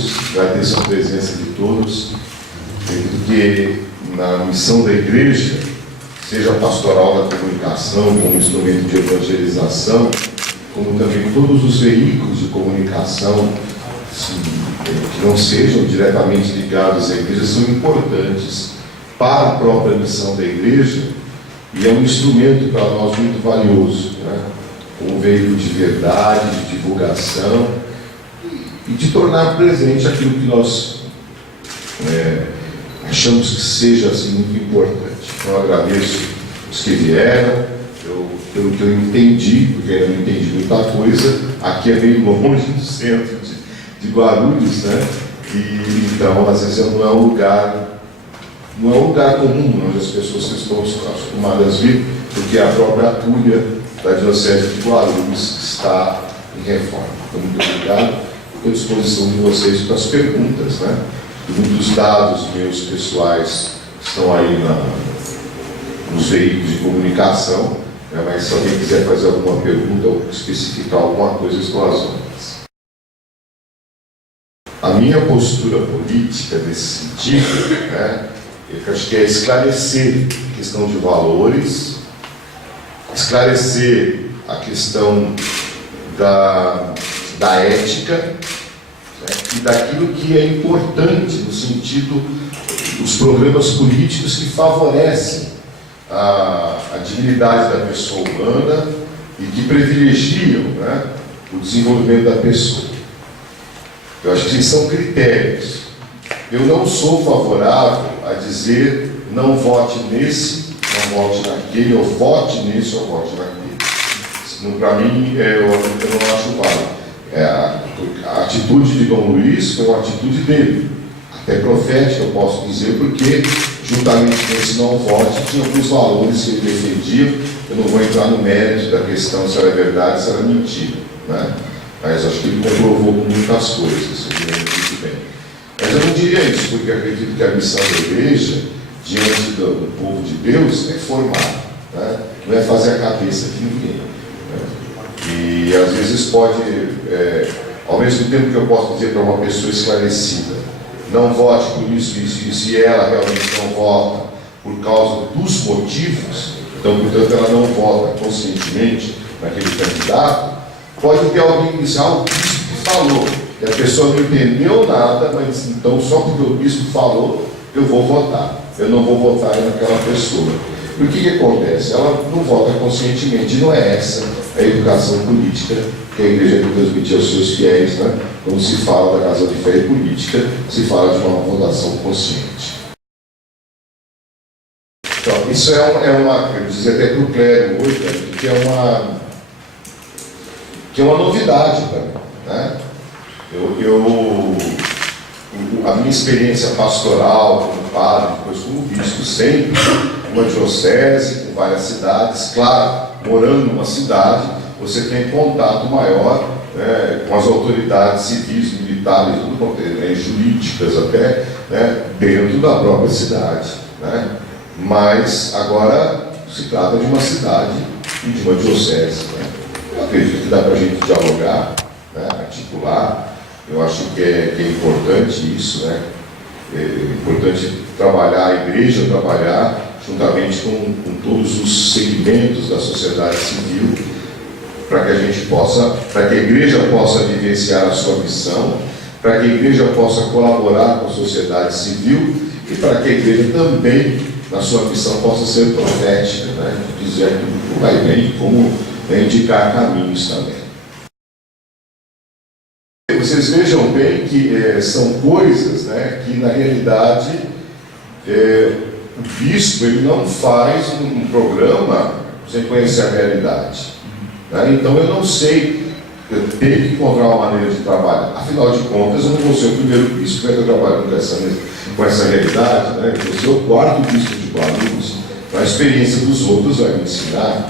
todos, agradeço a presença de todos, porque na missão da igreja, seja pastoral da comunicação, como instrumento de evangelização, como também todos os veículos de comunicação, que não sejam diretamente ligados à igreja, são importantes para a própria missão da igreja, e é um instrumento para nós muito valioso, né? Um veículo de verdade, de divulgação, e de tornar presente aquilo que nós achamos que seja assim, muito importante. Então, eu agradeço os que vieram, pelo que eu entendi, porque eu não entendi muita coisa, aqui é meio longe do centro de Guarulhos, né? E então, às vezes, não é um lugar comum, onde as pessoas estão acostumadas a vir, porque a própria Cúria da Diocese de Guarulhos está em reforma. Então, muito obrigado. Estou à disposição de vocês para as perguntas, né? Muitos dados meus pessoais estão aí nos veículos de comunicação, né? Mas se alguém quiser fazer alguma pergunta ou especificar alguma coisa, estou às ordens. A minha postura política nesse sentido, né, eu acho que é esclarecer a questão de valores, esclarecer a questão da ética, né, e daquilo que é importante no sentido dos programas políticos que favorecem a dignidade da pessoa humana e que privilegiam, né, o desenvolvimento da pessoa. Eu acho que esses são critérios. Eu não sou favorável a dizer não vote nesse, não vote naquele, ou vote nesse, ou vote naquele. Para mim, eu não acho válido. A atitude de Dom Luís foi uma atitude dele, até profética, eu posso dizer, porque juntamente com esse não vote, tinha alguns valores que ele defendia. Eu não vou entrar no mérito da questão se era verdade, se era mentira, né? Mas acho que ele comprovou com muitas coisas, eu diria muito bem. Mas eu não diria isso, porque acredito que a missão da igreja, diante do povo de Deus, é formar, né? Não é fazer a cabeça de ninguém, né? E às vezes pode, ao mesmo tempo que eu posso dizer para uma pessoa esclarecida, não vote por isso, e ela realmente não vota por causa dos motivos, então, portanto, ela não vota conscientemente naquele candidato, pode ter alguém que diz, o bispo que falou, e a pessoa não entendeu nada, mas então só porque o bispo falou, eu vou votar. Eu não vou votar naquela pessoa. E o que acontece? Ela não vota conscientemente, não é essa a educação política que a igreja tem que transmitir aos seus fiéis, né? Quando se fala da casa de fé e política, se fala de uma votação consciente. Então, isso eu dizer até para o clero hoje, né, que é uma novidade para mim, né? A minha experiência pastoral como padre, depois como bispo, sempre uma diocese, com várias cidades, claro, morando numa cidade, você tem contato maior, né, com as autoridades civis, militares, jurídicas até, né, dentro da própria cidade, né? Mas agora se trata de uma cidade e de uma diocese, né? Eu acredito que dá para a gente dialogar, né, articular. Eu acho que é importante isso, né? É importante trabalhar, a igreja trabalhar juntamente com todos os segmentos da sociedade civil, para que a igreja possa vivenciar a sua missão, para que a igreja possa colaborar com a sociedade civil e para que a igreja também, na sua missão, possa ser profética, né? Dizer aquilo que vai bem, como indicar caminhos também. Vocês vejam bem que são coisas, né, que na realidade o bispo ele não faz um programa sem conhecer a realidade, né? Então eu não sei, eu tenho que encontrar uma maneira de trabalhar. Afinal de contas, eu não vou ser o primeiro bispo que está trabalhando com essa realidade, né? Eu vou ser o quarto bispo de Guarulhos, a experiência dos outros vai me ensinar.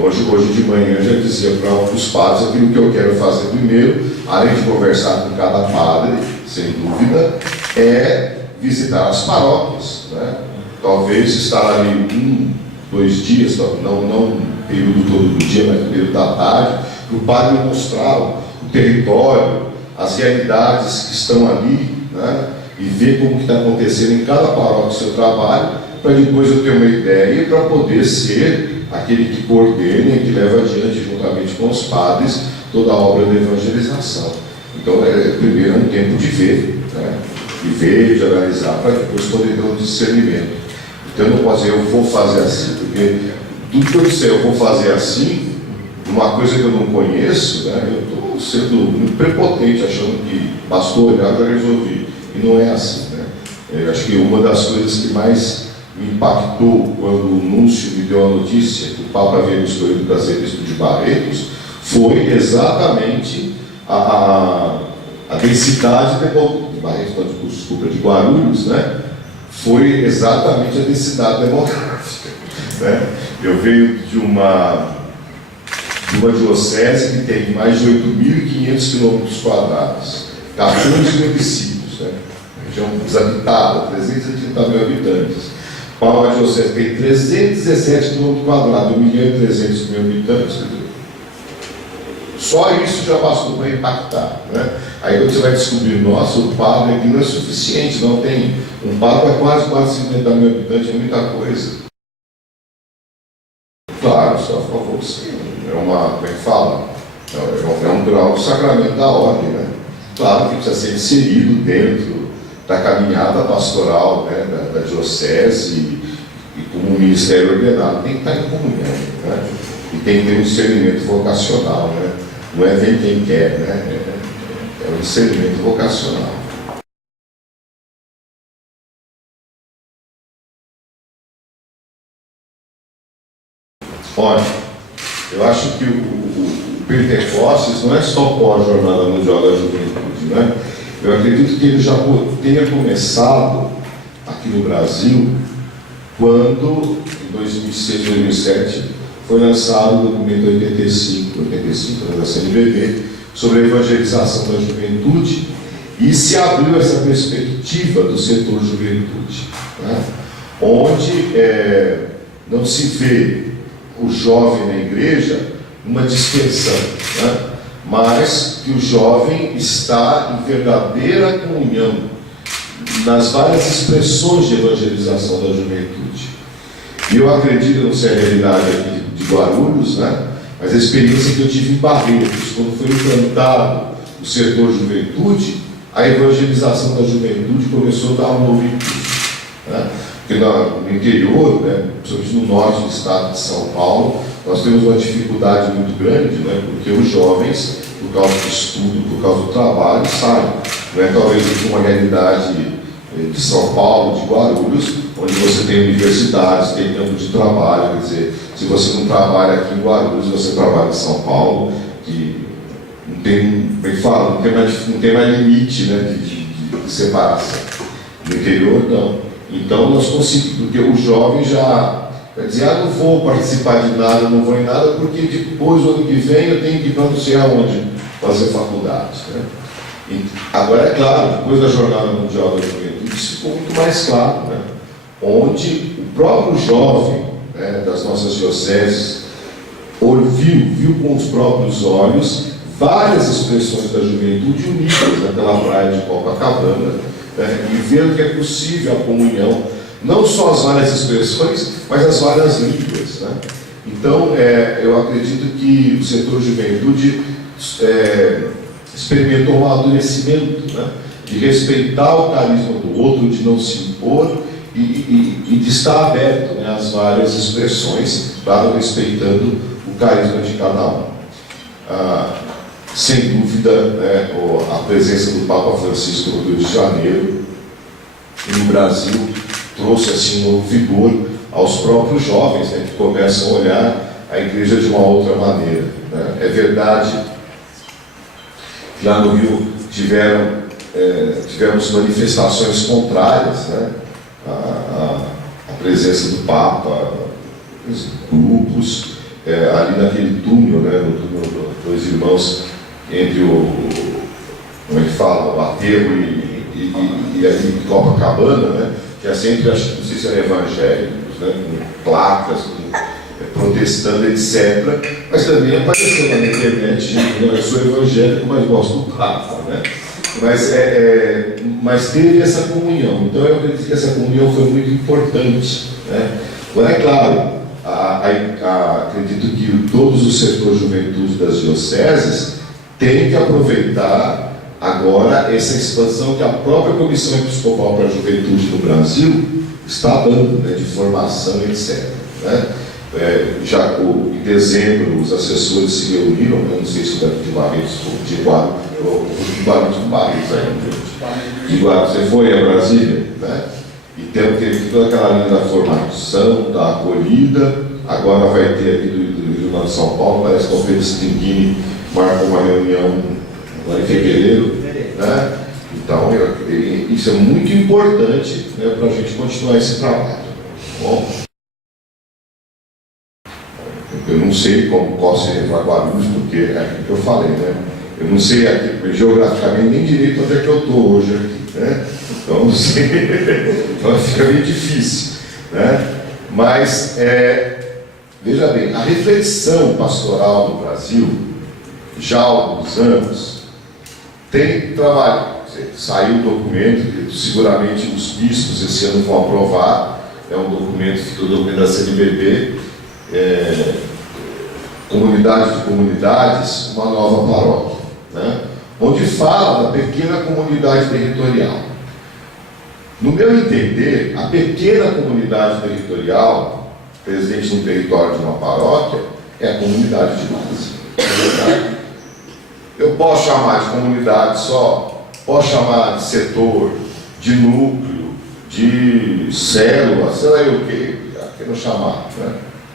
Hoje de manhã eu já dizia para um dos padres aquilo que eu quero fazer primeiro, além de conversar com cada padre, sem dúvida, é visitar as paróquias, né? Talvez estar ali 2 dias, não um período todo do dia, mas no período da tarde, para o padre mostrar o território, as realidades que estão ali, né, e ver como que está acontecendo em cada paróquia o seu trabalho, para depois eu ter uma ideia para poder ser aquele que coordena e que leva adiante, juntamente com os padres, toda a obra de evangelização. Então, primeiro é um tempo de ver, né, de ver, de analisar, para depois poder ter um discernimento. Então, eu não posso dizer, eu vou fazer assim, porque tudo que eu disser, eu vou fazer assim, uma coisa que eu não conheço, né, eu estou sendo muito prepotente, achando que bastou olhar para resolver. E não é assim, né? Eu acho que uma das coisas que mais me impactou quando o Núncio me deu a notícia que o Papa havia escolhido para ser bispo de Barretos foi exatamente a densidade de Barretos, desculpa, de Guarulhos, né? Foi exatamente a densidade demográfica, né? Eu venho de uma diocese que tem mais de 8.500 quilômetros quadrados, 14 municípios, né? Região desabitada, 380 mil habitantes. Palma Diocese tem 317 km², 1.300.000 habitantes. Só isso já bastou para impactar, né? Aí você vai descobrir, nossa, o padre aqui não é suficiente, não tem. Um padre é quase 50 mil habitantes, é muita coisa. Claro, só a favor, sim. Como é que fala? É um grau de sacramento da ordem, né? Claro que precisa ser inserido dentro da caminhada pastoral, né, da diocese e como um ministério ordenado tem que estar em comunhão, né? E tem que ter um discernimento vocacional, né? Não é vem quem quer, né? É um discernimento vocacional. Olha, eu acho que o Pentecostes não é só pós-Jornada Mundial da Juventude, né? Eu acredito que ele já tenha começado aqui no Brasil quando, em 2006, 2007, foi lançado o documento 85 da CNBB, sobre a evangelização da juventude, e se abriu essa perspectiva do setor juventude, né? Onde não se vê o jovem na igreja uma dispersão, né? Mas que o jovem está em verdadeira comunhão nas várias expressões de evangelização da juventude. E eu acredito, não sei a realidade aqui de Guarulhos, né? Mas a experiência que eu tive em Barretos, quando foi implantado o setor juventude, a evangelização da juventude começou a dar um novo impulso, né? Porque no interior, né, principalmente no norte do estado de São Paulo, nós temos uma dificuldade muito grande, né, porque os jovens, por causa do estudo, por causa do trabalho, saem. Não é talvez uma realidade de São Paulo, de Guarulhos, onde você tem universidades, tem campo de trabalho, quer dizer, se você não trabalha aqui em Guarulhos, você trabalha em São Paulo, que não tem, como é que fala, não tem mais limite, né, de separação. No interior, não. Então nós conseguimos, porque o jovem já vai dizer, não vou participar de nada, não vou em nada, porque depois, o ano que vem, eu tenho que ir para não sei aonde fazer faculdade, né? E agora, é claro, depois da Jornada Mundial da Juventude, isso ficou muito mais claro, né? Onde o próprio jovem, né, das nossas dioceses viu com os próprios olhos várias expressões da juventude unidas naquela praia de Copacabana, né, e ver que é possível a comunhão, não só as várias expressões, mas as várias línguas, né? Então, eu acredito que o setor juventude experimentou um amadurecimento, né, de respeitar o carisma do outro, de não se impor e de estar aberto, né, às várias expressões, claro, respeitando o carisma de cada um. Sem dúvida, né, a presença do Papa Francisco no Rio de Janeiro e no Brasil trouxe assim um novo vigor aos próprios jovens, né, que começam a olhar a igreja de uma outra maneira, né? É verdade que lá no Rio tivemos manifestações contrárias, né, à presença do Papa, grupos ali naquele túnel, né, no túnel dos irmãos, entre como é que fala, o aterro e ali em Copacabana, né, que é sempre, não sei se eram evangélicos, né, com placas, com protestando, etc. Mas também apareceu lá na internet, gente, eu sou evangélico, mas gosto do Papa, né? Mas teve essa comunhão. Então eu acredito que essa comunhão foi muito importante, né? Agora, é claro, acredito que todos os setores de juventude das dioceses têm que aproveitar agora essa expansão que a própria Comissão Episcopal para a Juventude no Brasil está dando, né, de formação, etc. Né? Já em dezembro os assessores se reuniram, eu não sei se daqui de Barretos ou de Barretos ainda. De Guarulhos, você foi a Brasília, né? E teve toda aquela linha da formação, da acolhida. Agora vai ter aqui do Rio Grande de São Paulo, parece que o Pedro Stinghini marcou uma reunião lá em fevereiro, né? Então, isso é muito importante, né, para a gente continuar esse trabalho. Tá bom? Eu não sei qual seria para Guarulhos, porque é aquilo que eu falei, né? Eu não sei aqui, geograficamente nem direito onde é que eu estou hoje aqui, né? Então, não sei. Então fica meio difícil, né? Mas, veja bem, a reflexão pastoral no Brasil, já há alguns anos, tem trabalho. Saiu um documento que seguramente os bispos esse ano vão aprovar, é um documento da CNBB, Comunidade de Comunidades, uma nova paróquia, né? Onde fala da pequena comunidade territorial. No meu entender, a pequena comunidade territorial, presente no território de uma paróquia, é a comunidade de base. Eu posso chamar de comunidade só, posso chamar de setor, de núcleo, de célula, sei lá o que, quero chamar, né?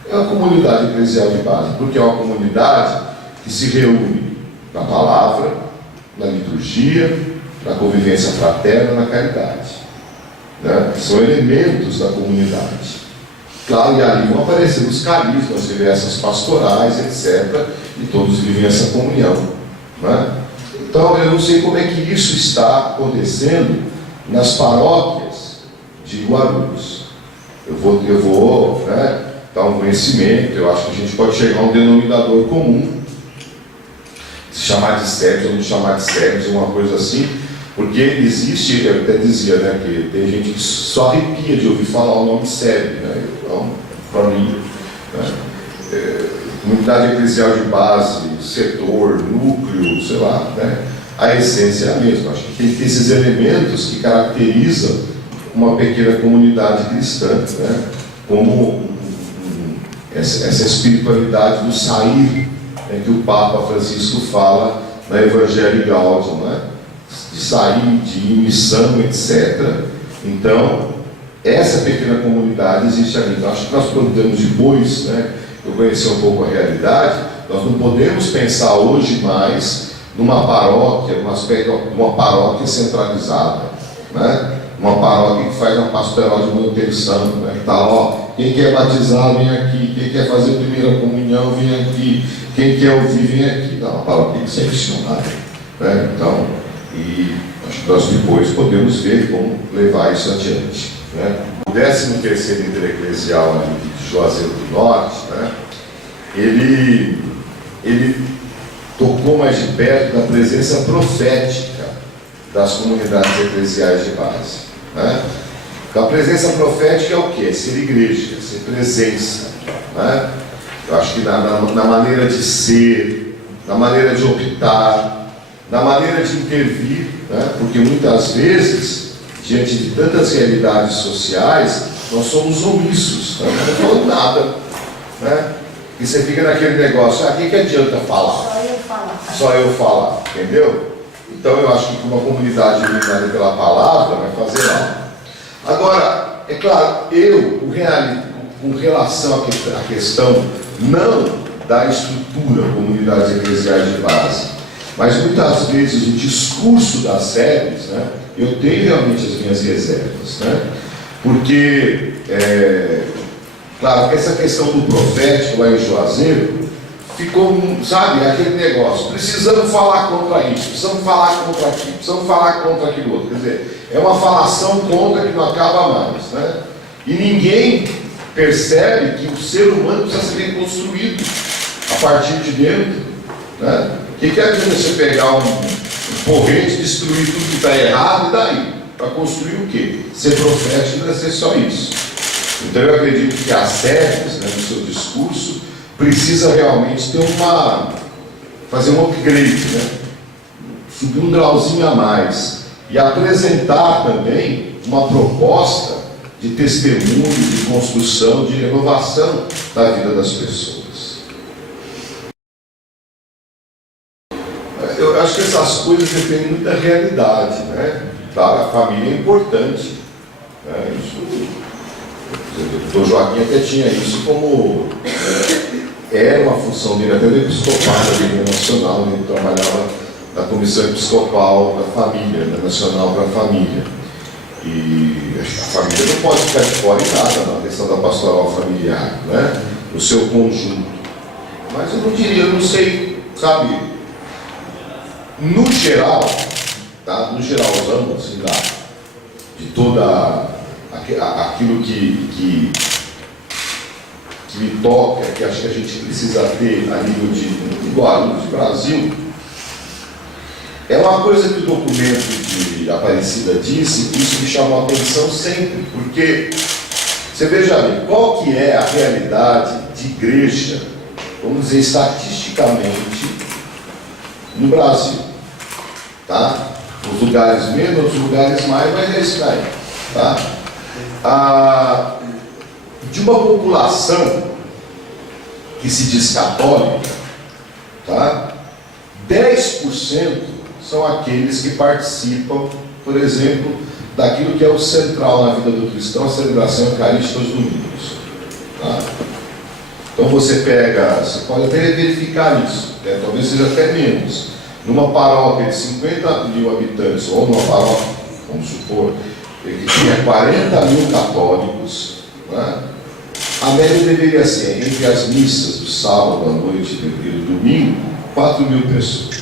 É uma comunidade eclesial de base, porque é uma comunidade que se reúne na palavra, na liturgia, na convivência fraterna, na caridade, né? São elementos da comunidade. Claro, e ali vão aparecer os carismas, diversas pastorais, etc. E todos vivem essa comunhão, né? Então, eu não sei como é que isso está acontecendo nas paróquias de Guarulhos. Eu vou, né, dar um conhecimento. Eu acho que a gente pode chegar a um denominador comum, se chamar de SEBS ou não chamar de SEBS, uma coisa assim, porque existe, eu até dizia, né, que tem gente que só arrepia de ouvir falar o nome SEB, né? Então, para mim, né, comunidade eclesial de base, setor, núcleo, sei lá, né? A essência é a mesma. Acho que tem que ter esses elementos que caracterizam uma pequena comunidade cristã, né? Como essa espiritualidade do sair, né, que o Papa Francisco fala na Evangelii Gaudium, né? De sair, de ir em missão, etc. Então, essa pequena comunidade existe ali. Então, acho que nós podemos depois, né, eu conhecer um pouco a realidade, nós não podemos pensar hoje mais numa paróquia, num aspecto, uma paróquia centralizada, né? Uma paróquia que faz uma pastoral de manutenção, né? Que está lá, ó, quem quer batizar vem aqui, quem quer fazer a primeira comunhão vem aqui, quem quer ouvir vem aqui. Não, a paróquia tem que ser missionária, né? Então, e acho que nós depois podemos ver como levar isso adiante, né? O 13º intereclesial ali de Juazeiro do Norte, né? Ele tocou mais de perto da presença profética das comunidades eclesiais de base, né? Então, a presença profética é o quê? É ser igreja, ser presença, né? Eu acho que na maneira de ser, na maneira de optar, na maneira de intervir, né? Porque muitas vezes, diante de tantas realidades sociais, nós somos omissos, né? Não estamos falando nada, né? E você fica naquele negócio, o que adianta falar? Só eu falar, entendeu? Então eu acho que uma comunidade iluminada pela palavra vai fazer algo. Agora, é claro, com relação à questão não da estrutura, comunidades eclesiais de base, mas muitas vezes o discurso das séries, né, eu tenho realmente as minhas reservas, né? Porque, claro, que essa questão do profético lá em Juazeiro ficou, sabe, aquele negócio, precisamos falar contra isso, precisamos falar contra aquilo, precisamos falar contra aquilo outro. Quer dizer, é uma falação contra que não acaba mais, né? E ninguém percebe que o ser humano precisa ser reconstruído a partir de dentro, né? O que adianta você pegar um porrete, destruir tudo que está errado e daí? Para construir o quê? Ser profético não é ser só isso. Então eu acredito que a SEDES, né, no seu discurso, precisa realmente ter fazer um upgrade, né? Subir um grauzinho a mais e apresentar também uma proposta de testemunho, de construção, de renovação da vida das pessoas. Eu acho que essas coisas dependem muito da realidade, né? A família é importante, né? Isso, o Dr. Joaquim até tinha isso como era uma função dele, até do episcopado da Igreja Nacional, ele trabalhava na Comissão Episcopal da Família, da Nacional para a Família. E a família não pode ficar de fora em nada na questão da pastoral familiar, né? No seu conjunto. Mas eu não diria, eu não sei, sabe, no geral, tá? No geralzão, assim, de toda aquilo que me toca, que acho que a gente precisa ter a nível de Guarulhos, de Brasil, é uma coisa que o documento de Aparecida disse, e isso me chamou a atenção sempre, porque você veja bem, qual que é a realidade de igreja, vamos dizer, estatisticamente, no Brasil, tá? Os lugares menos, os lugares mais, mas é isso aí, tá? De uma população que se diz católica, tá? 10% são aqueles que participam, por exemplo, daquilo que é o central na vida do cristão, a celebração eucarística aos domingos, tá? Então você pode até verificar isso, né? Talvez seja até menos. Numa paróquia de 50 mil habitantes, ou numa paróquia, vamos supor, que tinha 40 mil católicos, né? A média deveria ser, entre as missas do sábado, à noite e do domingo, 4 mil pessoas.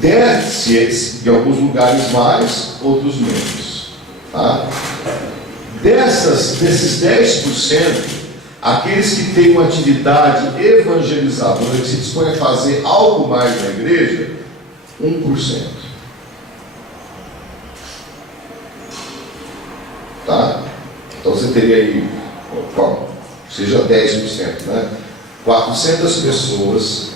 Desce em alguns lugares mais, outros menos, tá? Desses 10%, aqueles que têm uma atividade evangelizadora, que se dispõem a fazer algo mais na igreja, 1%. Tá? Então você teria aí, seja 10%, né? 400 pessoas,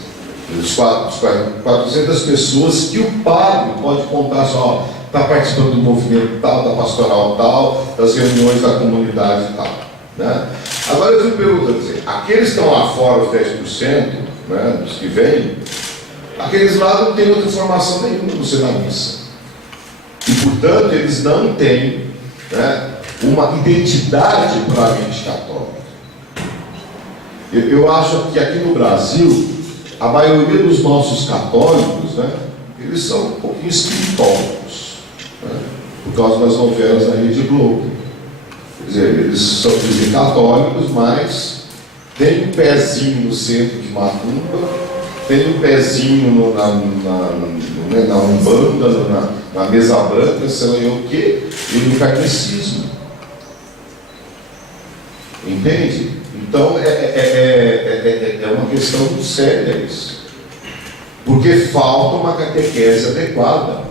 400 pessoas que o padre pode contar só, está participando do movimento tal, da pastoral tal, das reuniões da comunidade tal, né? Agora eu te pergunto, aqueles que estão lá fora, os 10%, né, dos que vêm, aqueles lá não têm outra informação nenhuma do ser na missa. E, portanto, eles não têm, né, uma identidade puramente católica. Eu acho que aqui no Brasil, a maioria dos nossos católicos, né, eles são um pouquinho espiritólicos, né, por causa das novelas da Rede Globo. Quer dizer, eles são, dizem, católicos, mas tem um pezinho no centro de Macumba, tem um pezinho na Umbanda, na mesa branca, sei lá o quê, e no kardecismo. Entende? Então é uma questão muito séria isso. Porque falta uma catequese adequada.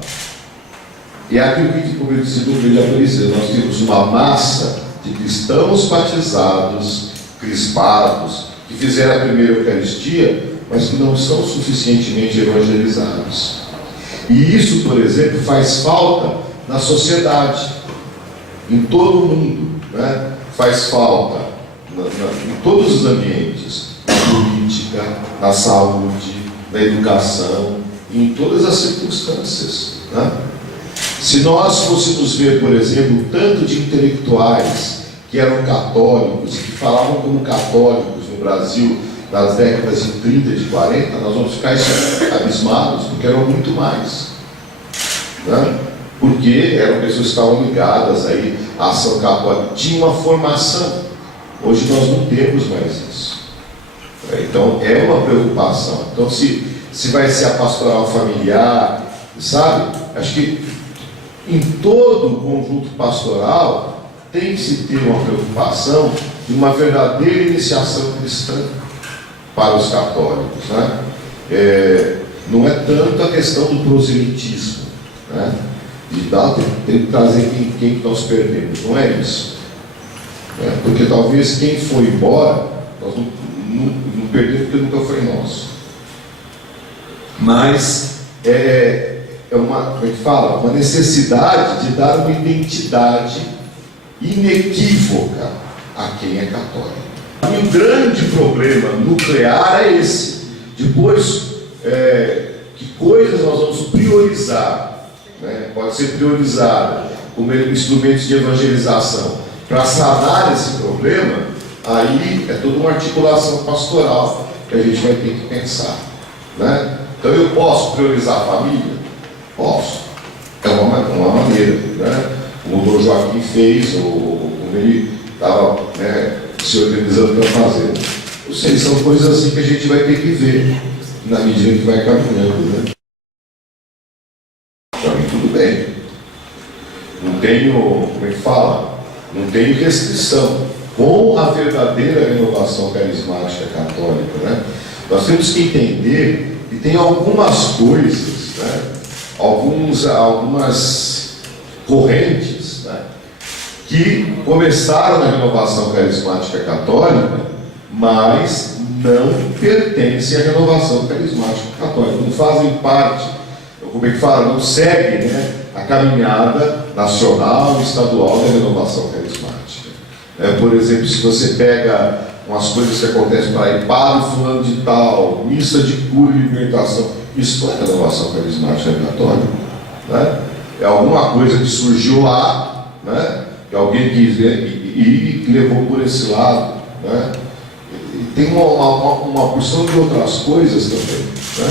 E é aquilo que, como eu disse no vídeo de Aparecida, nós temos uma massa de cristãos batizados, crispados, que fizeram a primeira Eucaristia, mas que não são suficientemente evangelizados. E isso, por exemplo, faz falta na sociedade, em todo o mundo, né? Faz falta em todos os ambientes, na política, na saúde, na educação, em todas as circunstâncias, né? Se nós fôssemos ver, por exemplo, o tanto de intelectuais que eram católicos, que falavam como católicos no Brasil nas décadas de 30 e de 40, nós vamos ficar abismados, porque eram muito mais, né? Porque eram pessoas que estavam ligadas aí à ação católica, tinha uma formação. Hoje nós não temos mais isso. Então é uma preocupação. Então se vai ser a pastoral familiar, sabe? Acho que em todo o conjunto pastoral tem que se ter uma preocupação de uma verdadeira iniciação cristã para os católicos, né? Não é tanto a questão do proselitismo, né? De dar, tem que trazer quem nós perdemos, não é isso, né? Porque talvez quem foi embora, nós não perdemos porque nunca foi nosso, mas como é que fala? Uma necessidade de dar uma identidade inequívoca a quem é católico. E o grande problema nuclear é esse. Depois, que coisas nós vamos priorizar, né? Pode ser priorizada como instrumentos de evangelização para sanar esse problema, aí é toda uma articulação pastoral que a gente vai ter que pensar, né? Então eu posso priorizar a família? Posso. É uma maneira, né? Como o Dr. Joaquim fez, ou como ele estava, né, se organizando para fazer. Não sei, são coisas assim que a gente vai ter que ver na medida que vai caminhando, né? Para mim tudo bem. Não tenho, como é que fala? Não tenho restrição. Com a verdadeira renovação carismática católica, né? Nós temos que entender que tem algumas coisas, né? Algumas correntes, né, que começaram na renovação carismática católica, mas não pertencem à renovação carismática católica, não fazem parte, como é que fala, não seguem, né, a caminhada nacional e estadual da renovação carismática. Por exemplo, se você pega umas coisas que acontecem para aí, padre fulano de tal, missa de cura e libertação, isso não é renovação carismática católica, né? É alguma coisa que surgiu lá, né? Que alguém quis e levou por esse lado, né? E tem uma porção de outras coisas também, né?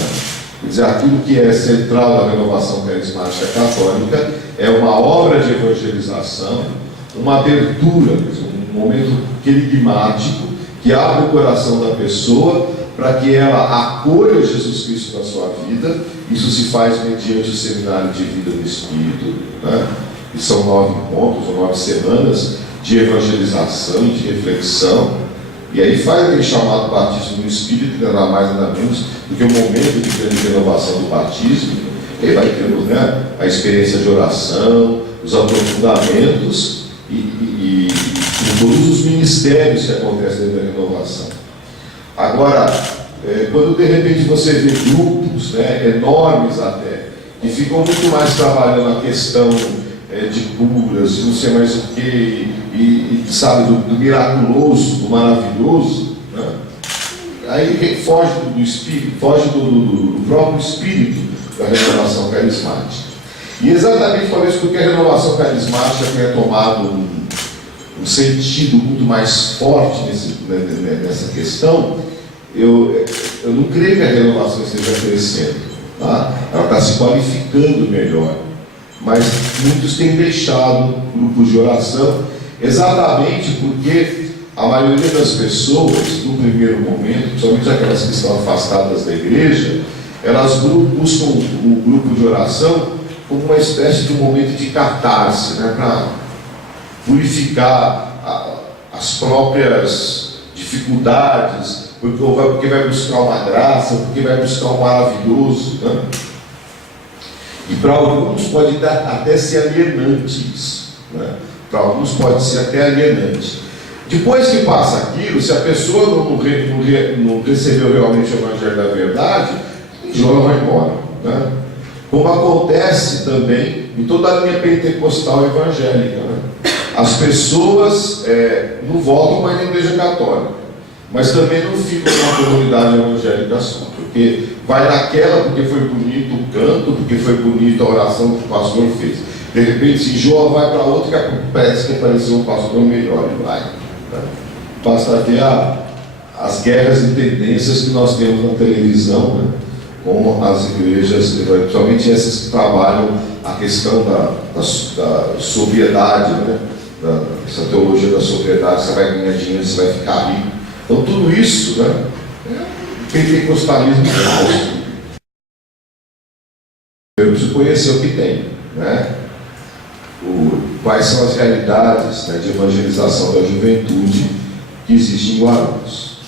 Quer dizer, aquilo que é central da renovação carismática católica é uma obra de evangelização, uma abertura, um momento querigmático que abre o coração da pessoa para que ela acolha Jesus Cristo na sua vida. Isso se faz mediante o seminário de vida do Espírito, né? E são 9 encontros ou 9 semanas de evangelização, de reflexão, e aí faz aquele chamado batismo no Espírito, que nada mais nada menos do que o momento de grande renovação do batismo. E aí vai tendo, né, a experiência de oração, os aprofundamentos e todos os ministérios que acontecem dentro da renovação. Agora, quando de repente você vê grupos, né, enormes até, que ficam muito mais trabalhando a questão de curas, de não sei mais o que, e sabe, do miraculoso, do maravilhoso, né? Aí foge do espírito, foge do próprio espírito da renovação carismática. E exatamente por isso que a renovação carismática tenha tomado um sentido muito mais forte nessa questão, eu não creio que a renovação esteja crescendo, tá? Ela está se qualificando melhor, mas muitos têm deixado grupos de oração, exatamente porque a maioria das pessoas, no primeiro momento, principalmente aquelas que estão afastadas da igreja, elas buscam o grupo de oração como uma espécie de um momento de catarse, né, para purificar as próprias dificuldades, porque vai buscar uma graça, porque vai buscar um maravilhoso, né? E para alguns pode até ser alienante isso, né? Para alguns pode ser até alienante. Depois que passa aquilo, se a pessoa não recebeu realmente o Evangelho da verdade, ela vai embora, né? Como acontece também em toda a linha pentecostal evangélica, né? As pessoas não voltam mais na igreja católica, mas também não ficam numa comunidade evangélica só, porque vai naquela porque foi bonito o canto, porque foi bonita a oração que o pastor fez. De repente se enjoa, vai para outra que parece que apareceu um pastor melhor e vai, né? Basta ver as guerras de tendências que nós temos na televisão, né? Com as igrejas, principalmente essas que trabalham a questão da sobriedade, né? Essa teologia da sobriedade, você vai ganhar dinheiro, você vai ficar rico. Então tudo isso, né, é pentecostalismo falso. Eu preciso conhecer o que tem, né? quais são as realidades, né, de evangelização da juventude que existem em Guarulhos.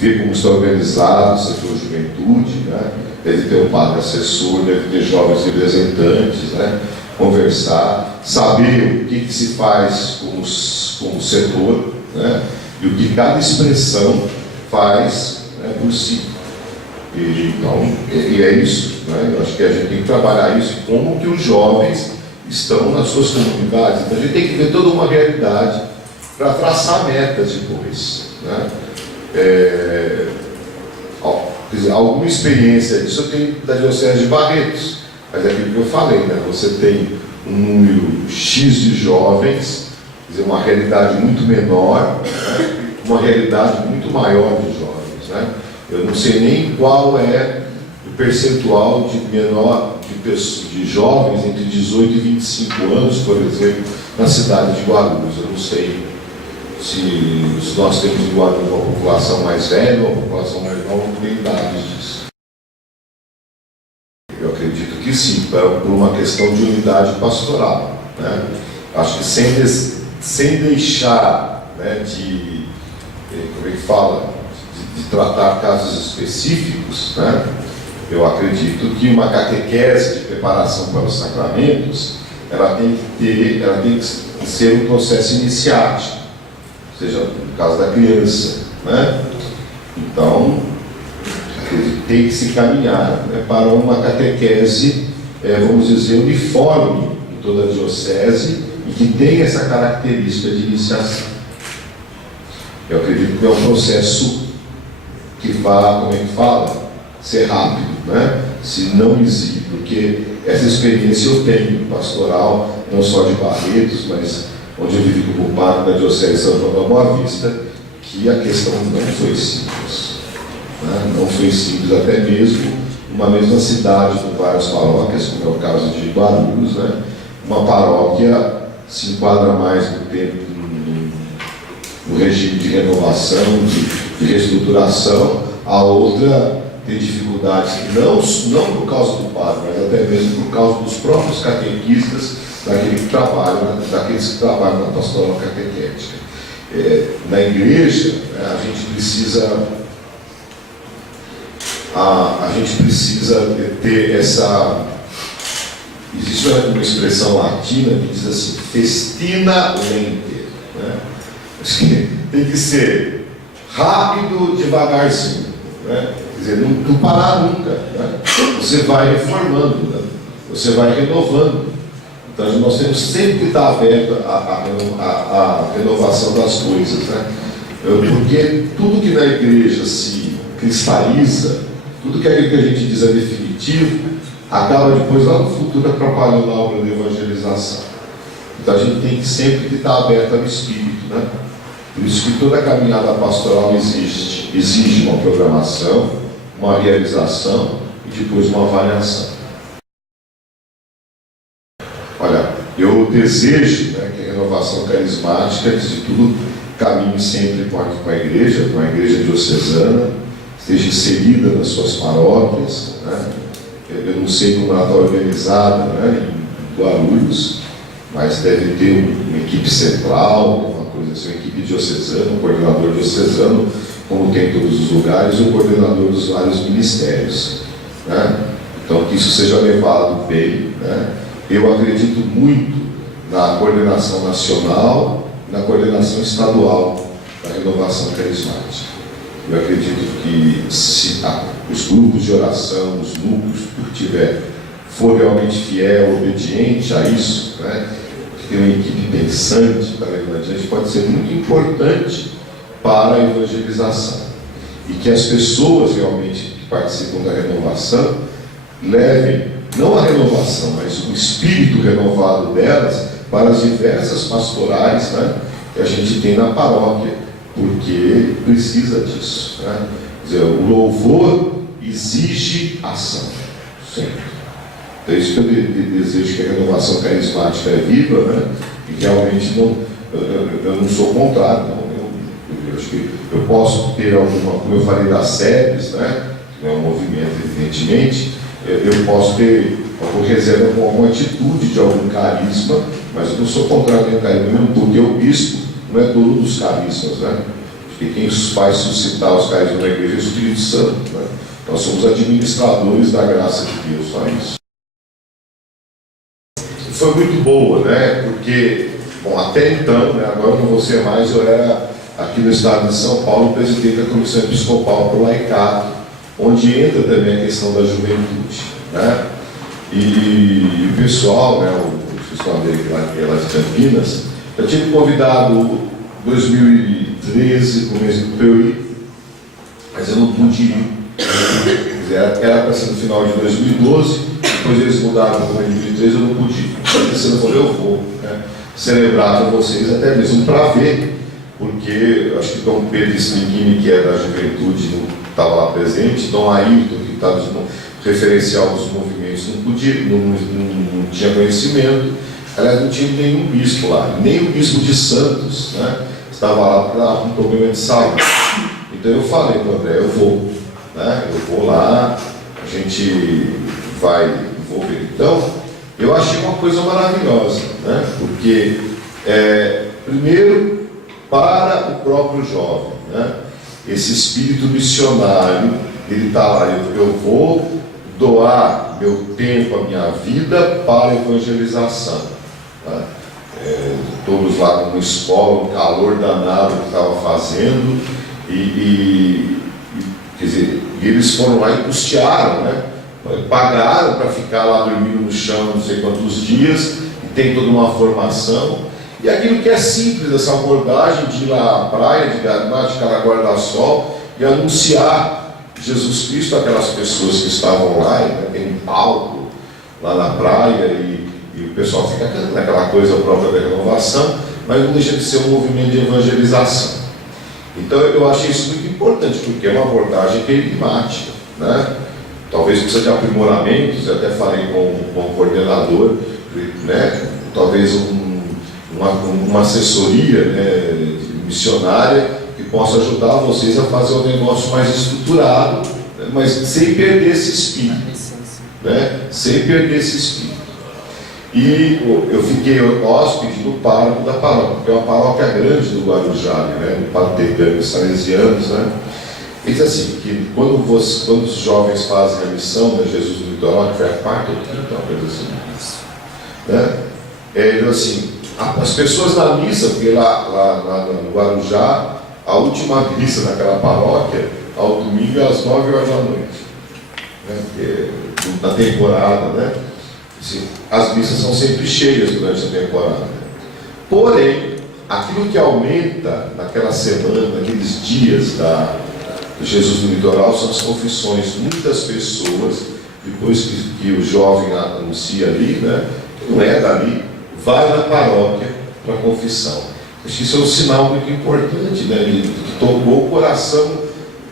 Ver como está organizado o setor juventude, né? Deve ter um padre assessor, deve ter jovens representantes, né? Conversar, saber o que se faz como setor, né? E o que cada expressão faz, né, por si. E é isso, né? Eu acho que a gente tem que trabalhar isso, como que os jovens estão nas suas comunidades. Então a gente tem que ver toda uma realidade para traçar metas depois, né? Quer dizer, alguma experiência disso eu tenho da Diocese de Barretos, mas é aquilo que eu falei, né? Você tem um número X de jovens, quer dizer, uma realidade muito menor, né? Uma realidade muito maior de jovens, né? Eu não sei nem qual é o percentual de jovens entre 18 e 25 anos, por exemplo, na cidade de Guarulhos. Eu não sei se nós temos em Guarulhos uma população mais velha ou uma população mais nova, não tem dados disso. Eu acredito que sim, por uma questão de unidade pastoral, né? Acho que sem deixar, né, como é que fala, de tratar casos específicos, né? Eu acredito que uma catequese de preparação para os sacramentos, ela tem que ser um processo iniciático, ou seja, no caso da criança, né? Então, tem que se caminhar, né, para uma catequese, vamos dizer, uniforme em toda a diocese e que tem essa característica de iniciação. Eu acredito que é um processo que vai, como é que fala, ser rápido, né? Se não exige, porque essa experiência eu tenho pastoral, não só de Barretos, mas onde eu vivi como padre da Diocese de São João da Boa Vista, que a questão não foi simples, né? Não foi simples, até mesmo uma mesma cidade com várias paróquias, como é o caso de Guarulhos, né? Uma paróquia se enquadra mais no tempo, no regime de renovação, de reestruturação, a outra tem dificuldades, não por causa do padre, mas até mesmo por causa dos próprios catequistas, daqueles que trabalham na pastoral catequética. Na igreja, né, a gente precisa ter essa... Existe uma expressão latina que diz assim, festina lente, né? Acho que tem que ser rápido, devagarzinho, né? Quer dizer, não parar nunca, né? Você vai reformando, né? Você vai renovando. Então nós temos sempre que estar aberto à renovação das coisas, né? Porque tudo que na igreja se cristaliza, tudo que aquilo que a gente diz é definitivo, acaba depois lá no futuro atrapalhando a obra de evangelização. Então a gente tem que sempre estar aberto ao Espírito, né? Por isso que toda a caminhada pastoral exige uma programação, uma realização e depois uma avaliação. Olha, eu desejo, né, que a renovação carismática, antes de tudo, caminhe sempre com a igreja diocesana, esteja inserida nas suas paróquias, né? Eu não sei como ela está organizada, né, em Guarulhos, mas deve ter uma equipe central, uma coisa assim, uma equipe diocesana, um coordenador diocesano, como tem em todos os lugares, e um coordenador dos vários ministérios, né? Então, que isso seja levado bem, né? Eu acredito muito na coordenação nacional, na coordenação estadual da renovação carismática. Eu acredito que se os grupos de oração, os núcleos, tudo que tiver, for realmente fiel, obediente a isso, né, que tem uma equipe pensante para levar adiante, pode ser muito importante para a evangelização. E que as pessoas realmente que participam da renovação levem, não a renovação, mas o espírito renovado delas para as diversas pastorais, né, que a gente tem na paróquia, porque precisa disso, né? Quer dizer, o louvor exige ação, sempre. Então é isso que eu desejo, que a renovação carismática é viva, né? E realmente eu não sou contrário, não. Eu acho que eu posso ter alguma, como eu falei das SEBs, né? Que não é um movimento, evidentemente, eu posso ter por reserva com alguma atitude de algum carisma, mas eu não sou contrário ao carisma, mesmo porque o bispo não é dono dos carismas, né? Porque quem faz suscitar os carismas na igreja é o Espírito Santo, né? Nós somos administradores da graça de Deus, só isso. Foi muito boa, né? Porque, bom, até então, né, agora eu não vou ser mais, eu era aqui no estado de São Paulo presidente da Comissão Episcopal para o Laicado, onde entra também a questão da juventude, né? E o pessoal, né, o pessoal dele lá de Campinas, eu tinha convidado em 2013, começo do PUI, mas eu não pude ir. Era para ser no final de 2012, depois eles mudaram para 2013, eu não pude ir. Esse ano eu falei, eu vou, né, celebrar com vocês, até mesmo para ver, porque acho que Dom Pedro Slinghini, que é da juventude, não estava lá presente, Dom Ayrton, que estava no referencial dos movimentos, não podia, não tinha conhecimento, aliás, não tinha nenhum bispo lá, nem o bispo de Santos, né, estava lá para um problema de saúde. Então eu falei para o André, eu vou, né, eu vou lá, a gente vai envolver. Então, eu achei uma coisa maravilhosa, né, porque, primeiro, para o próprio jovem, né, esse espírito missionário, ele está lá, eu vou doar meu tempo, a minha vida para a evangelização. Né? Todos lá numa escola, um calor danado que estava fazendo, quer dizer, eles foram lá e custearam, né? Pagaram para ficar lá dormindo no chão não sei quantos dias, e tem toda uma formação. E aquilo que é simples, essa abordagem de ir lá à praia, de ficar na guarda-sol e anunciar Jesus Cristo àquelas pessoas que estavam lá, e tem um palco lá na praia, e o pessoal fica naquela coisa própria da renovação, mas não deixa de ser um movimento de evangelização. Então eu achei isso muito importante, porque é uma abordagem querigmática, né? Talvez precisa de aprimoramentos, eu até falei com o coordenador, né? Talvez uma assessoria, né, missionária que possa ajudar vocês a fazer um negócio mais estruturado, né, mas sem perder esse espírito, né, sem perder esse espírito. E eu fiquei hóspede do pároco da paróquia, porque é uma paróquia grande do Guarujá, né, no Patecano, salesianos, né. Ele diz assim, que quando os jovens fazem a missão, né, Jesus no Litoral, que foi a quarta ou quinta, uma coisa assim, né, ele diz assim, as pessoas na missa, porque lá no Guarujá, a última missa naquela paróquia, ao domingo às 9 horas da noite, né, porque, na temporada, né, assim, as missas são sempre cheias durante a temporada. Porém, aquilo que aumenta naquela semana, naqueles dias do Jesus no Litoral, são as confissões. Muitas pessoas, depois que o jovem anuncia ali, né, que não é dali, vai na paróquia para a confissão. Acho que isso é um sinal muito importante, né, que tocou o coração,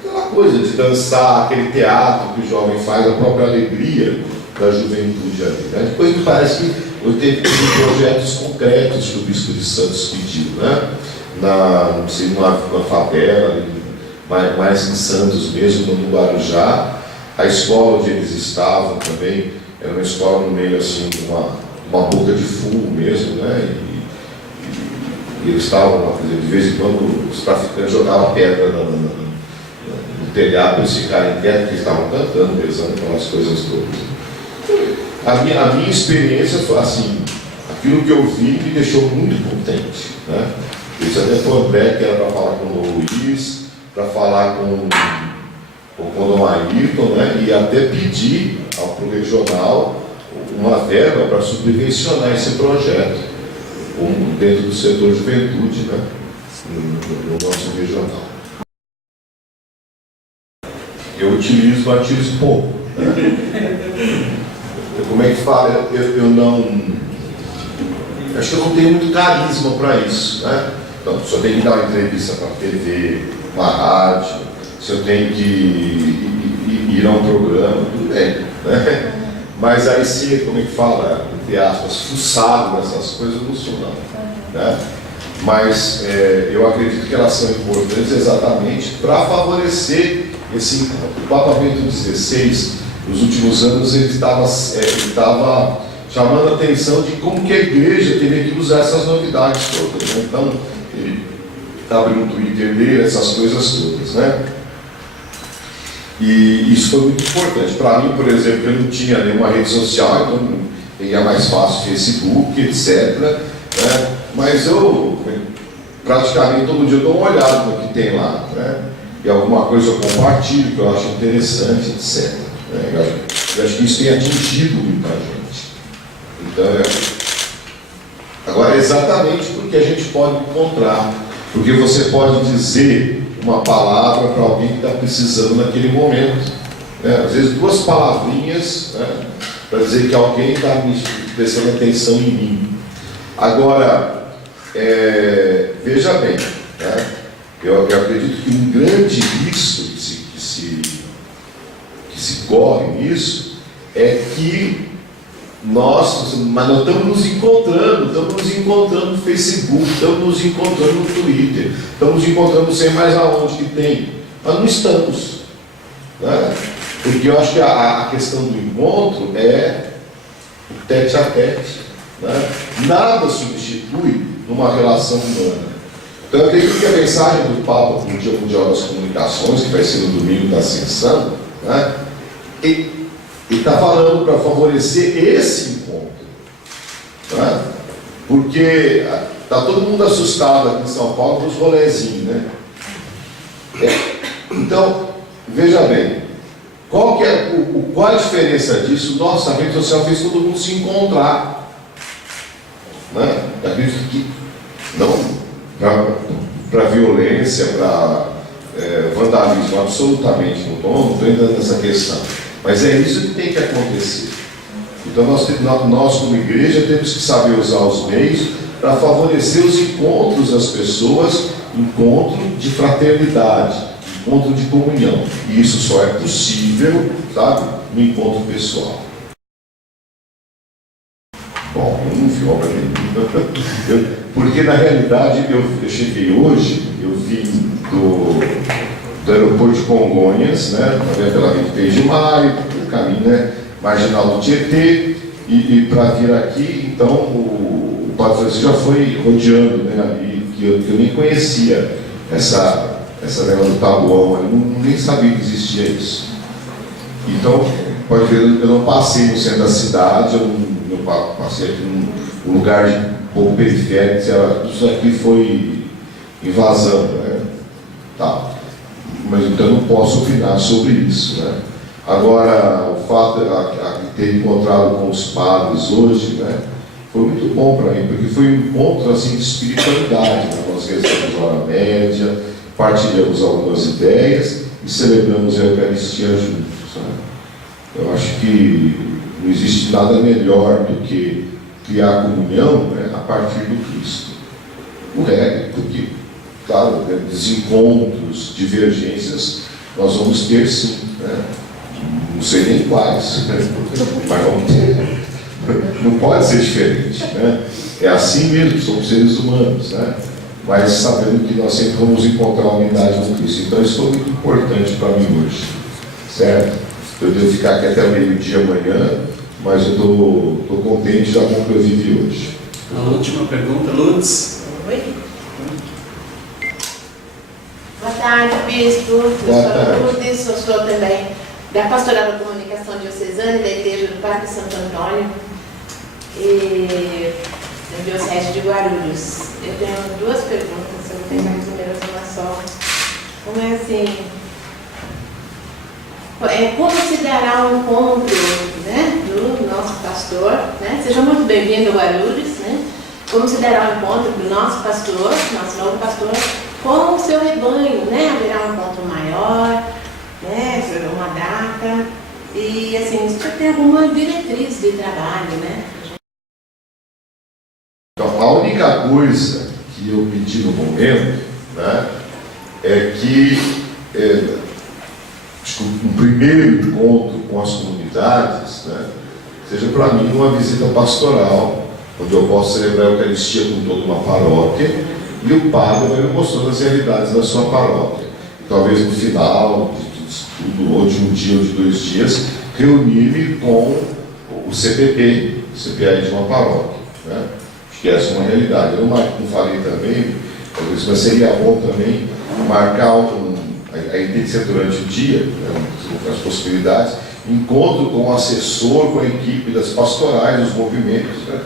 aquela coisa de dançar, aquele teatro que o jovem faz, a própria alegria da juventude ali. Né? Depois me parece que eu teve projetos concretos que o Bispo de Santos pediu, né? Não sei, numa favela, mais em Santos mesmo, no Guarujá. A escola onde eles estavam também era uma escola no meio assim, de uma boca de fumo mesmo, né? E eles estavam, de vez em quando, os traficantes jogavam pedra no telhado para eles ficarem quietos, porque eles estavam cantando, rezando, aquelas coisas todas. A minha experiência foi assim, aquilo que eu vi me deixou muito contente, né? Eu disse até para o André que era para falar com o Luiz, para falar com o Dom Ayrton, né? E até pedir para o regional uma verba para subvencionar esse projeto dentro do setor juventude, né? No nosso regional. Eu utilizo pouco, né? Como é que fala? Eu não. Acho que eu não tenho muito carisma para isso, né? Então, se eu tenho que dar uma entrevista para a TV, uma rádio, se eu tenho que ir a um programa, tudo bem, né? Mas aí se, como é que fala, entre aspas, fuçado nessas coisas, eu não sou não, né? Mas eu acredito que elas são importantes exatamente para favorecer esse encontro. O Papa Bento XVI, nos últimos anos ele estava chamando a atenção de como que a igreja teria que usar essas novidades todas, né? Então, ele abriu um Twitter dele, essas coisas todas, né? E isso foi muito importante. Para mim, por exemplo, eu não tinha nenhuma rede social, então peguei mais fácil Facebook, etc. Né? Mas eu, praticamente todo dia, eu dou uma olhada no que tem lá, né? E alguma coisa eu compartilho, que eu acho interessante, etc. Né? Eu acho que isso tem atingido muita gente. Então, agora, é exatamente porque a gente pode encontrar, porque você pode dizer uma palavra para alguém que está precisando naquele momento, né? Às vezes 2 palavrinhas, né? Para dizer que alguém está prestando atenção em mim. Agora, veja bem, né? Eu acredito que um grande risco que se corre nisso é que nós estamos nos encontrando no Facebook, estamos nos encontrando no Twitter, estamos nos encontrando sem mais aonde que tem, mas não estamos, né? Porque eu acho que a questão do encontro é o tete a tete, né? Nada substitui numa relação humana. Então eu acredito que a mensagem do Papa para o Dia Mundial das Comunicações, que vai ser no domingo da Ascensão, né? Ele está falando para favorecer esse encontro, né? Porque está todo mundo assustado aqui em São Paulo com os rolezinhos, né? Então, veja bem, qual a diferença disso? Nossa, a rede social fez todo mundo se encontrar, né? Eu acredito que não para violência, para vandalismo, absolutamente não estou entrando nessa questão. Mas é isso que tem que acontecer. Então nós como igreja temos que saber usar os meios para favorecer os encontros das pessoas, encontro de fraternidade, encontro de comunhão. E isso só é possível, sabe, no encontro pessoal. Bom, eu não vi obra nenhuma. Porque na realidade eu cheguei hoje, eu vim do aeroporto de Congonhas, né, pela 23 de maio, o caminho, né, marginal do Tietê, e para vir aqui, então o Padre Francisco já foi rodeando, né, ali, que eu nem conhecia essa negócio do tabuão, eu nem sabia que existia isso. Então, pode ver, eu não passei no centro da cidade, eu passei aqui num lugar um pouco periférico, isso aqui foi invasão, né? Tá. Mas então eu não posso opinar sobre isso, né? Agora, o fato de ter encontrado com os padres hoje, né, foi muito bom para mim, porque foi um encontro assim, de espiritualidade, né? Nós rezamos a hora média, partilhamos algumas ideias e celebramos a Eucaristia juntos, né? Eu acho que não existe nada melhor do que criar comunhão, né, a partir do Cristo. Porque, claro, né, desencontros, divergências, nós vamos ter sim, né? Não sei nem quais, né? Mas vamos ter. Não pode ser diferente, né? É assim mesmo, somos seres humanos, né? Mas sabendo que nós sempre vamos encontrar a unidade no Cristo. Então isso foi muito importante para mim hoje, certo? Eu devo ficar aqui até meio-dia amanhã, mas eu estou contente já com o que eu vivi hoje. A última pergunta, Lourdes. Oi. Boa tarde, bispo. Boa tarde. Lourdes, sou também da Pastoral da Comunicação Diocesana e da Igreja do Parque Santo Antônio e da Diocese de Guarulhos. Eu tenho 2 perguntas, eu vou pegar mais ou menos uma só. Uma é assim: como se dará o encontro, né, do nosso pastor, né? Seja muito bem-vindo, Guarulhos, né? Como se dará o encontro do nosso pastor, nosso novo pastor, com o seu rebanho, né? Haverá um encontro maior, né? Será uma data, e assim, se tem alguma diretriz de trabalho, né? Então, a única coisa que eu pedi no momento, né, é que um primeiro encontro com as comunidades, né, seja para mim uma visita pastoral, onde eu posso celebrar a Eucaristia com toda uma paróquia e o padre vai me mostrando as realidades da sua paróquia. E talvez no final de tudo, ou de de um dia ou de 2 dias, reunir-me com o CPP, CPA de uma paróquia, né? Acho que essa é uma realidade. Eu não falei também, mas seria bom também marcar aí tem que ser durante o dia, né, as possibilidades, encontro com o assessor, com a equipe das pastorais, dos movimentos, né,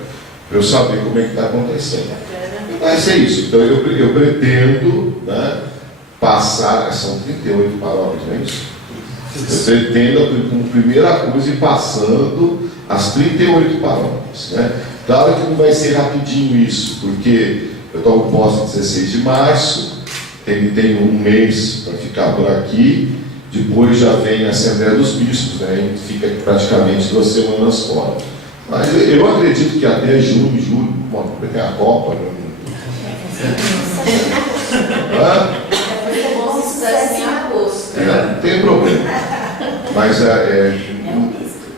para eu saber como é que está acontecendo. Mas é isso. Então eu pretendo, né, passar, são 38 paróquias, não é isso? Eu pretendo, como primeira coisa, ir passando as 38 paróquias, né? Claro que não vai ser rapidinho isso, porque eu tomo posse 16 de março, tem um mês para ficar por aqui, depois já vem a Assembleia dos Bispos, né? A gente fica praticamente 2 semanas fora. Mas eu acredito que até julho, bom, tem a Copa, né? Não tem problema.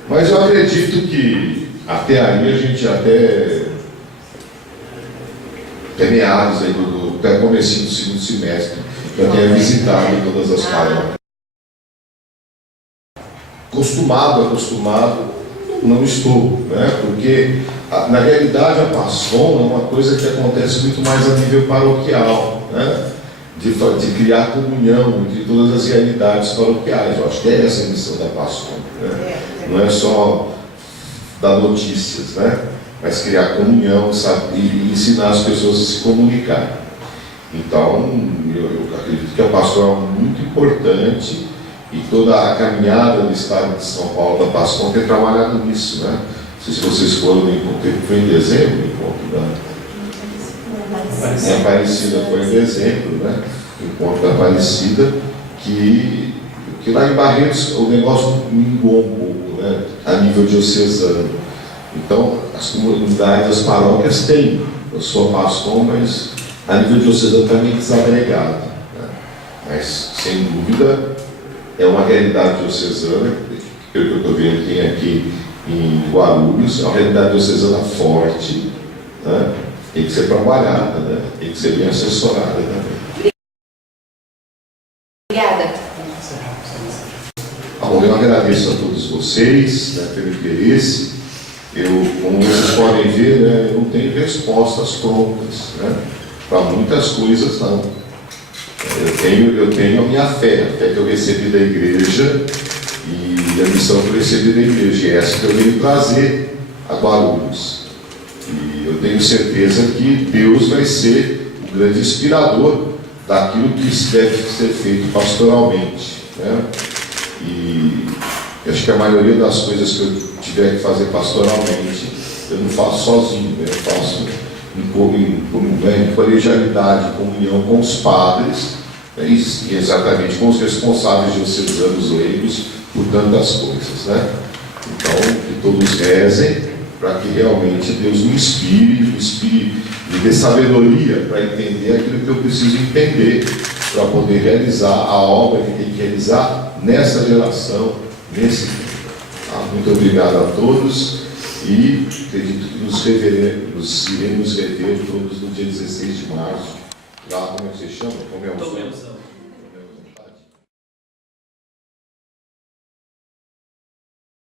Mas eu acredito que até aí a gente até meados aí até comecinho do segundo semestre, já tenha visitado todas as paróquias. Acostumado, não estou, né? Porque na realidade a PASCOM é uma coisa que acontece muito mais a nível paroquial, né? De criar comunhão entre todas as realidades paroquiais. Eu acho que é essa a missão da PASCOM, né? Não é só dar notícias, né? Mas criar comunhão, sabe? E ensinar as pessoas a se comunicar. Então, eu acredito que a PASCOM é muito importante e toda a caminhada do Estado de São Paulo da PASCOM tem trabalhado nisso, né? Não sei se vocês foram no encontro, foi em dezembro, o encontro da Aparecida foi em dezembro, né? O encontro da Aparecida, que lá em Barretos o negócio mingou um pouco, né? A nível diocesano. Então, as comunidades, as paróquias têm a sua PASCOM, mas a nível diocesano está meio desagregado, né? Mas, sem dúvida, é uma realidade diocesana, pelo que eu estou vendo, tem aqui em Guarulhos, é uma realidade diocesana forte, né? Tem que ser trabalhada, né? Tem que ser bem assessorada também. Obrigada. Bom, eu agradeço a todos vocês, né, pelo interesse. Como vocês podem ver, né, eu não tenho respostas prontas, né, para muitas coisas, não. Eu tenho a minha fé, a fé que eu recebi da igreja e a missão que eu recebi da igreja, e essa que eu venho trazer a Guarulhos. E eu tenho certeza que Deus vai ser o grande inspirador daquilo que deve ser feito pastoralmente, né? E eu acho que a maioria das coisas que eu tiver que fazer pastoralmente, eu não faço sozinho, né? Eu faço em colegialidade, em comunhão com os padres, né? E exatamente com os responsáveis diocesanos leigos por tantas coisas, né? Então, que todos rezem para que realmente Deus me inspire, me dê sabedoria para entender aquilo que eu preciso entender para poder realizar a obra que tem que realizar nessa geração, nesse tempo. Muito obrigado a todos e acredito que nos iremos rever todos no dia 16 de março, lá como é que se chama? Comenzão.